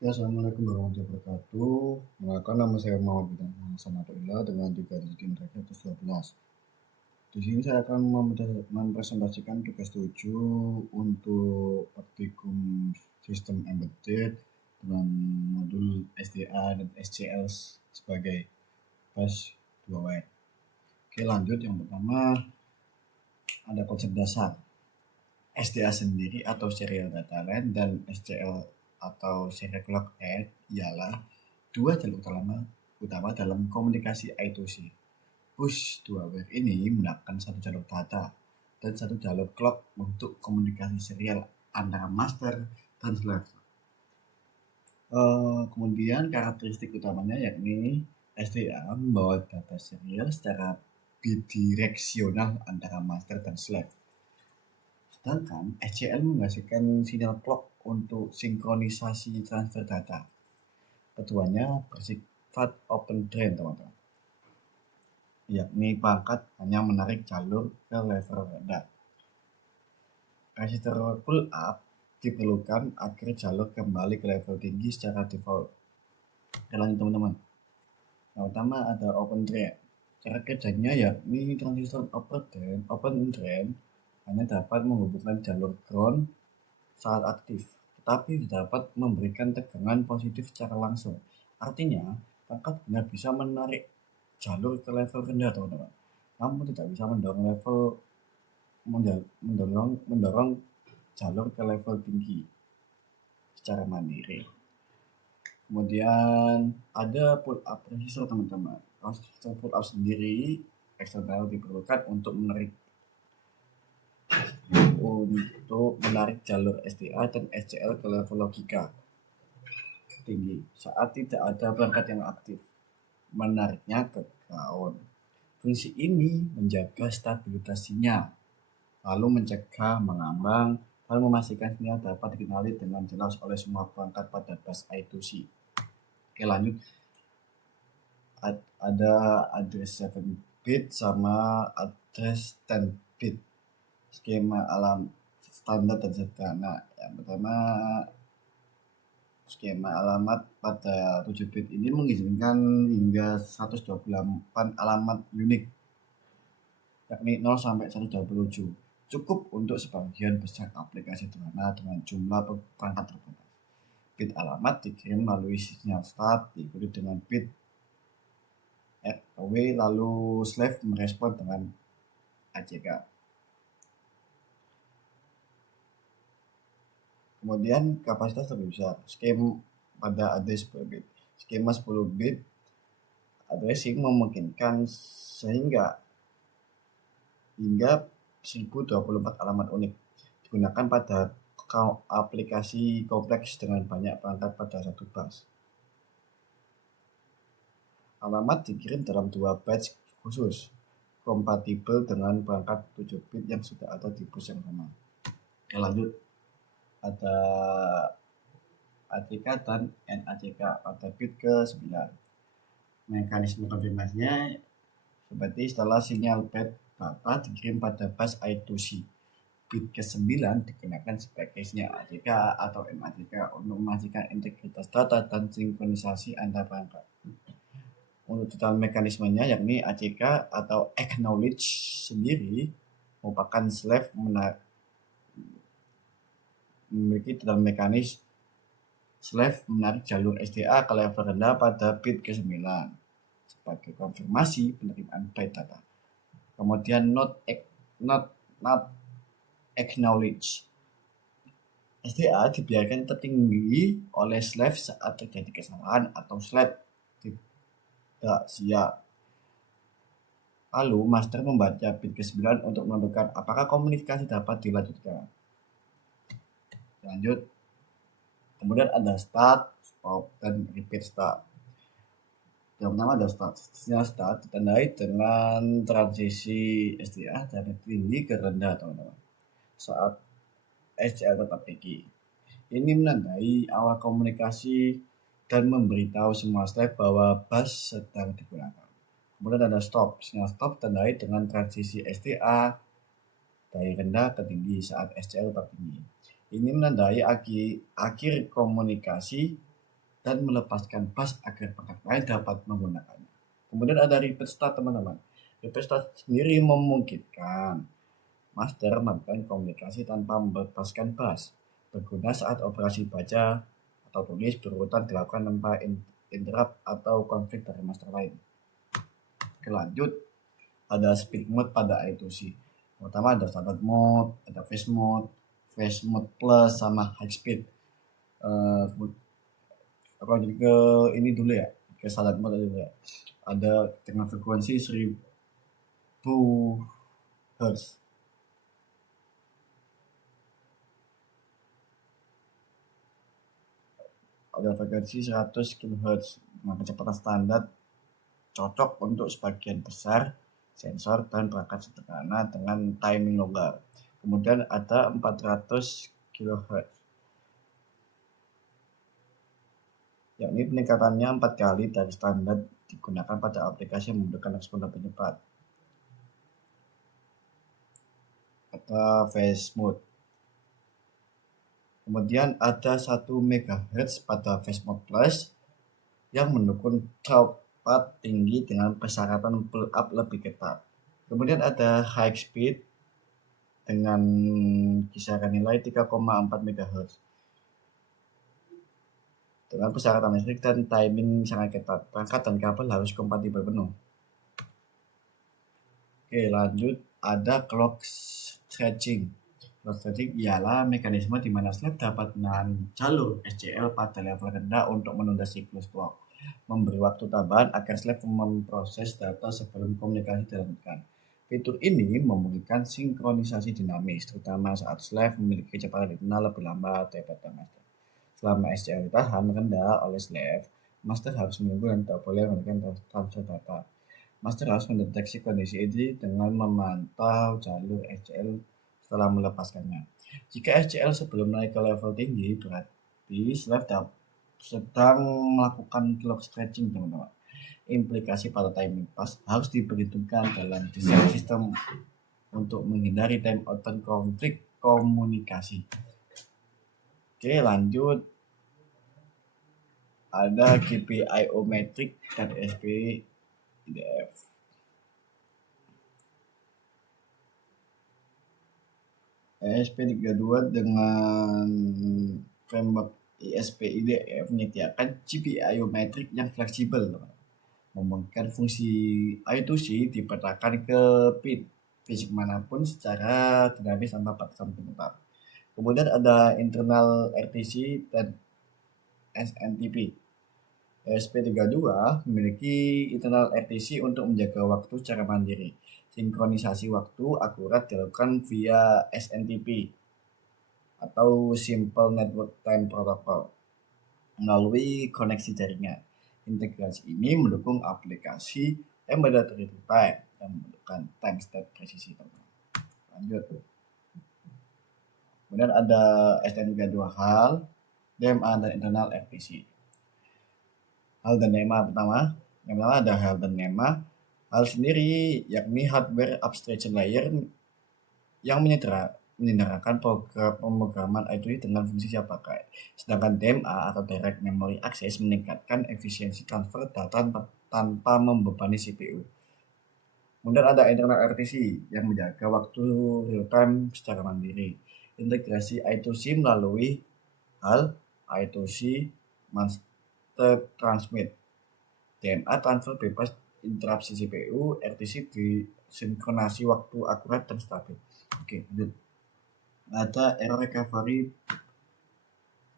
Ya, Assalamualaikum warahmatullahi wabarakatuh. Perkenalkan, nama saya Muhammad Bidang Sanatullah dengan 3 digit NIK 112. Di sini saya akan mempresentasikan tugas 7 untuk praktikum sistem embedded dengan modul SDA dan SCL sebagai bus 2W. Oke, lanjut. Yang pertama ada konsep dasar. SDA sendiri atau Serial Data Line dan SCL atau Serial Clock Add ialah dua jalur utama dalam komunikasi I2C. Push 2 wave ini menggunakan satu jalur data dan satu jalur clock untuk komunikasi serial antara master dan slave. Kemudian karakteristik utamanya yakni SDA membawa data serial secara bidireksional antara master dan slave. Sedangkan SCL menghasilkan sinyal clock untuk sinkronisasi transfer data. Keduanya bersifat open drain, teman-teman, yakni perangkat hanya menarik jalur ke level rendah. Resistor pull up diperlukan agar jalur kembali ke level tinggi secara default. Oke, lanjut teman-teman. Yang pertama ada open drain. Cara kerjanya yakni transistor open drain hanya dapat menghubungkan jalur ground saat aktif, tetapi dapat memberikan tegangan positif secara langsung. Artinya, perangkat hanya bisa menarik jalur ke level rendah, teman-teman, namun tidak bisa mendorong jalur ke level tinggi secara mandiri. Kemudian ada pull up resistor, teman-teman. Resistor pull up sendiri eksternal diperlukan untuk menarik jalur SDA dan SCL ke level logika tinggi saat tidak ada perangkat yang aktif, menariknya ke ground. Fungsi ini menjaga stabilitas sinyal, lalu mencegah mengambang, dan memastikan sinyal dapat dikenali dengan jelas oleh semua perangkat pada bus I2C. Oke, lanjut. Ada address 7 bit sama address 10 bit. Skema alam standar dan sederhana. Yang pertama, skema alamat pada 7 bit ini mengizinkan hingga 128 alamat unik, yakni 0 sampai 127. Cukup untuk sebagian besar aplikasi sederhana dengan jumlah perangkat terbatas. Bit alamat dikirim melalui sinyal start diikuti dengan bit RW, lalu slave merespon dengan ACK. Kemudian kapasitas lebih besar. Skema pada address 10 bit. Skema 10 bit addressing memungkinkan hingga 1024 alamat unik, digunakan pada aplikasi kompleks dengan banyak perangkat pada satu bus. Alamat dikirim dalam 2 batch khusus, kompatibel dengan perangkat 7 bit yang sudah ada di bus yang sama. Oke, lanjut. Ada ACK dan NACK pada bit ke-9. Mekanisme konfirmasinya seperti setelah sinyal bit data dikirim pada bus I2C. Bit ke-9 digunakan sebagai sinyal ACK atau NACK untuk memastikan integritas data dan sinkronisasi antar perangkat. Untuk detail mekanismenya yakni ACK atau acknowledge sendiri merupakan slave memiliki detail mekanis slave menarik jalur SDA ke level rendah pada bit ke-9 sebagai konfirmasi penerimaan byte data. Kemudian not acknowledge. SDA dibiarkan tertinggi oleh slave saat terjadi kesalahan atau slave tidak siap. Lalu master membaca bit ke-9 untuk menentukan apakah komunikasi dapat dilanjutkan. Lanjut. Kemudian ada start, stop, dan repeat start. Yang pertama ada start. Sinyal start ditandai dengan transisi SDA dari tinggi ke rendah, teman-teman, saat SCL tetap tinggi. Ini menandai awal komunikasi dan memberitahu semua slave bahwa bus sedang digunakan. Kemudian ada stop. Sinyal stop ditandai dengan transisi SDA dari rendah ke tinggi saat SCL tetap tinggi. Ini menandai akhir komunikasi dan melepaskan bus agar perangkat lain dapat menggunakannya. Kemudian ada repeat start, teman-teman. Repeat start sendiri memungkinkan master melakukan komunikasi tanpa melepaskan bus. Berguna saat operasi baca atau tulis berurutan dilakukan tanpa interrupt atau konflik dari master lain. Lanjut, ada speed mode pada I2C. Pertama ada standard mode, ada fast mode plus sama high speed. Aku lanjut ke ini dulu ya, ke standard mode dulu ya. Ada dengan frekuensi 1000 Hz. Ada frekuensi 100 kHz. Nah, kecepatan standar cocok untuk sebagian besar sensor dan perangkat sederhana dengan timing longgar. Kemudian ada 400 kHz, yakni peningkatannya 4 kali dari standar digunakan pada aplikasi yang membutuhkan respon lebih cepat. Ada phase mode. Kemudian ada 1 MHz pada phase mode plus yang mendukung throughput tinggi dengan persyaratan pull up lebih ketat. Kemudian ada high speed dengan kisaran nilai 3,4 MHz dengan persyaratan listrik dan timing sangat ketat. Perangkat dan kabel harus kompatibel penuh. Oke, lanjut ada clock stretching. Clock stretching ialah mekanisme di mana slave dapat menahan jalur SCL pada level rendah untuk menunda siklus clock, memberi waktu tambahan agar slave memproses data sebelum komunikasi dilanjutkan. Fitur ini memungkinkan sinkronisasi dinamis, terutama saat slave memiliki kecepatan internal lebih lambat daripada master. Selama SCL ditahan rendah oleh slave, master harus menunggu dan tak boleh melakukan transfer data. Master harus mendeteksi kondisi ini dengan memantau jalur SCL setelah melepaskannya. Jika SCL sebelum naik ke level tinggi, berarti slave sedang melakukan clock stretching, teman-teman. Implikasi pada timing pass harus diperhitungkan dalam desain sistem untuk menghindari timeout dan konflik komunikasi. Oke, lanjut. Ada GPIO metric dan SPIDF. ESP32 dengan framework ESPIDF menyediakan GPIO metric yang fleksibel, memungkinkan fungsi I2C dipetakan ke pin fisik manapun secara dinamis tanpa batasan penetap. Kemudian ada internal RTC dan SNTP. ESP32 memiliki internal RTC untuk menjaga waktu secara mandiri. Sinkronisasi waktu akurat dilakukan via SNTP atau Simple Network Time Protocol melalui koneksi jaringan. Integrasi ini mendukung aplikasi embedded real time yang membutuhkan timestamp presisi. Lanjut. Kemudian ada STM32 hal, DMA dan internal RTC. Hal dan DMA pertama, yang pertama ada hal dan DMA. Hal sendiri yakni hardware abstraction layer yang menyelenggarakan pemrograman I2C dengan fungsi siap pakai. Sedangkan DMA atau Direct Memory Access meningkatkan efisiensi transfer data tanpa membebani CPU. Kemudian ada internal RTC yang menjaga waktu real time secara mandiri. Integrasi I2C melalui hal I2C master transmit. DMA transfer bebas interupsi CPU, RTC disinkronasi waktu akurat dan stabil. Oke, lanjut. Ada error recovery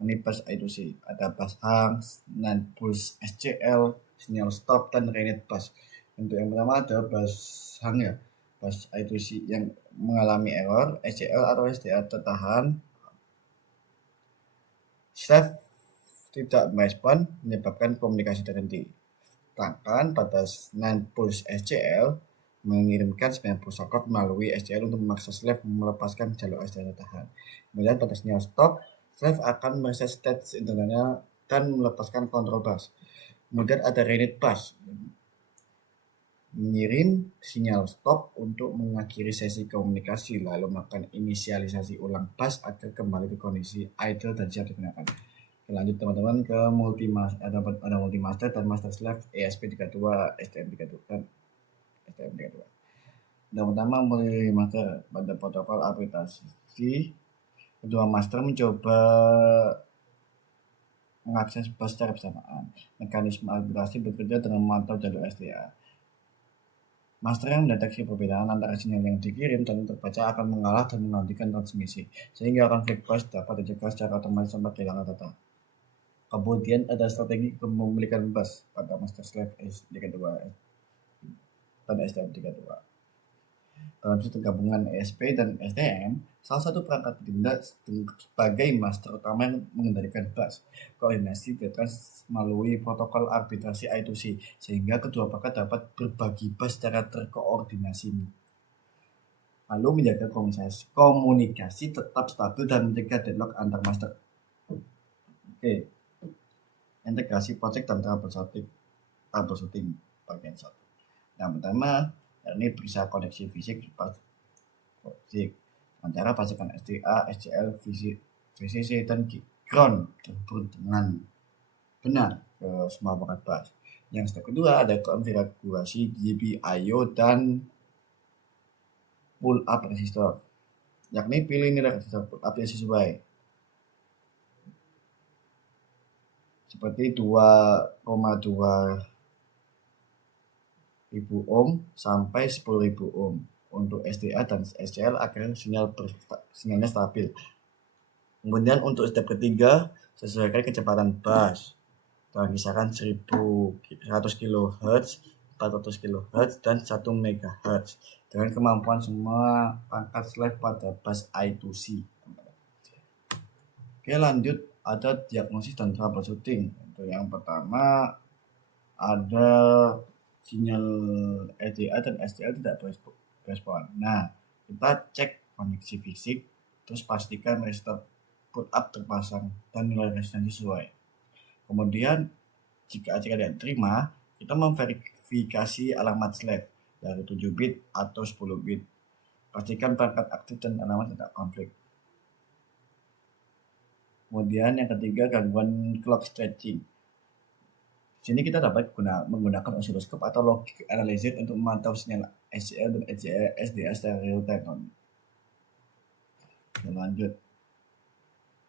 menipis I2C. Ada bus hang, non-pulse SCL, sinyal stop, dan renet bus. Untuk yang pertama ada bus hang ya, bus I2C yang mengalami error, SCL atau SDA tertahan, slave tidak merespon, menyebabkan komunikasi terhenti. Sedangkan pada non-pulse SCL mengirimkan 90 socket melalui SCL untuk memaksa slave melepaskan jalur SCL tertahan. Kemudian pada sinyal stop, slave akan mereset state internalnya dan melepaskan kontrol bus. Kemudian ada renet bus, mengirim sinyal stop untuk mengakhiri sesi komunikasi lalu melakukan inisialisasi ulang bus agar kembali ke kondisi idle dan siap digunakan. Lanjut teman-teman ke ada multimaster dan master slave ESP32, STM32 dan STM32. Yang pertama multimaster pada protokol aplikasi. Kedua master mencoba mengakses bus secara bersamaan. Mekanisme aplikasi bekerja dengan memantau jalur STA. Master yang mendeteksi perbedaan antara sinyal yang dikirim dan terbaca akan mengalah dan menghentikan transmisi, sehingga konflik bus dapat dicegah secara otomatis tanpa kehilangan data. Kemudian ada strategi kepemilikan bus pada master slave SD2 dan STM32. Dalam sistem gabungan ESP dan STM, salah satu perangkat ditindak sebagai master utama yang mengendalikan bus. Koordinasi dilakukan melalui protokol arbitrasi I2C, sehingga kedua perangkat dapat berbagi bus secara terkoordinasi. Lalu menjaga komunikasi tetap stabil dan mencegah deadlock antar master. Oke. Integrasi project dan troubleshooting bagian 1. Yang pertama, ini bisa koneksi fisik dengan cara pastikan SDA, SCL, VCC dan ground terhubung dengan benar ke semua perangkat bus. Yang step kedua ada konfigurasi GPIO dan pull up resistor, yakni pilih nilai resistor pull up yang sesuai seperti 2,2 ribu ohm sampai 10.000 ohm untuk SDA dan SCL agar sinyalnya stabil. Kemudian untuk step ketiga, sesuaikan kecepatan bus dalam kisaran 100 kHz, 400 kHz, dan 1 MHz dengan kemampuan semua perangkat slave pada bus I2C. Oke, lanjut ada diagnosis dan troubleshooting. Untuk yang pertama ada sinyal SDA dan SCL tidak berespon. Nah, kita cek koneksi fisik, terus pastikan resistor put up terpasang dan nilai resistansi sesuai. Kemudian jika tidak terima, kita memverifikasi alamat slave dari 7 bit atau 10 bit. Pastikan perangkat aktif dan alamat tidak konflik. Kemudian yang ketiga, gangguan clock stretching. Di sini kita dapat menggunakan osiloskop atau logic analyzer untuk memantau sinyal SCL dan SDA secara real time. Lanjut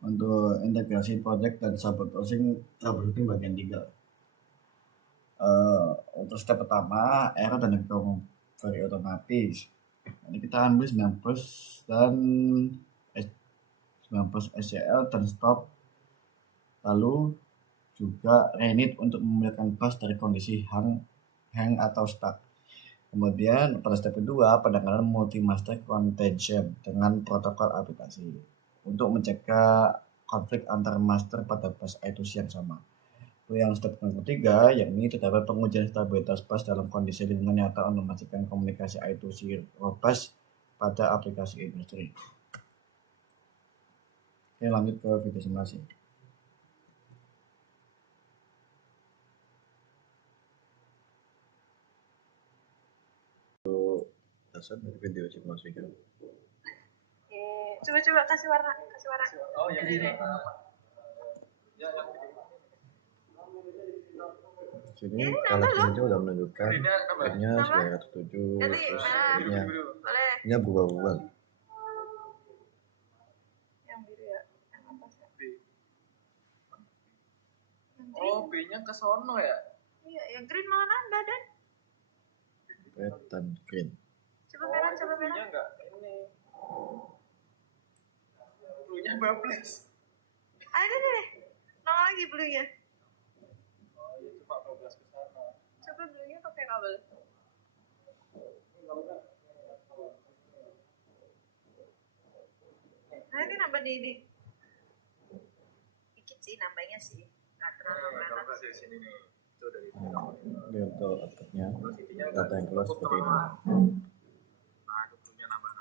untuk integrasi project dan troubleshooting bagian 3. Untuk step pertama, error dan recovery otomatis. Ini kita ambil 90 dan 90 SCL dan stop, lalu juga renit untuk memulihkan bus dari kondisi hang atau stuck. Kemudian pada step kedua, pendengaran multi-master contention dengan protokol aplikasi untuk mencegah konflik antar master pada bus I2C yang sama. Yang step ketiga, yakni terdapat pengujian stabilitas bus dalam kondisi lingkungan nyata untuk memastikan komunikasi I2C robust pada aplikasi industri. Oke, lanjut ke video simulasi. Dasar dari video simulasi kan. Coba kasih warna. Oh yang ini. Sini kalau sini sudah menunjukkan akhirnya 907 terus akhirnya berubah-ubah. Yang biru ya, yang atas ya. Oh, B-nya ke sono ya? Iya, yang green malah nambah dan. Red dan green. Coba merah. Blue-nya enggak ini. Blue-nya bablas. Ada deh. Nongol lagi blue-nya. Oh, itu Pak bablas ke sana. Coba blue-nya pakai kabel. Nah, ini nambah di ini. Dikit sih nambahnya sih. Nggak terlalu Kalau banget. dari sini nih. Itu dari Ini untuk outputnya data yang keluar seperti ini. Nah, itu blue-nya nambah.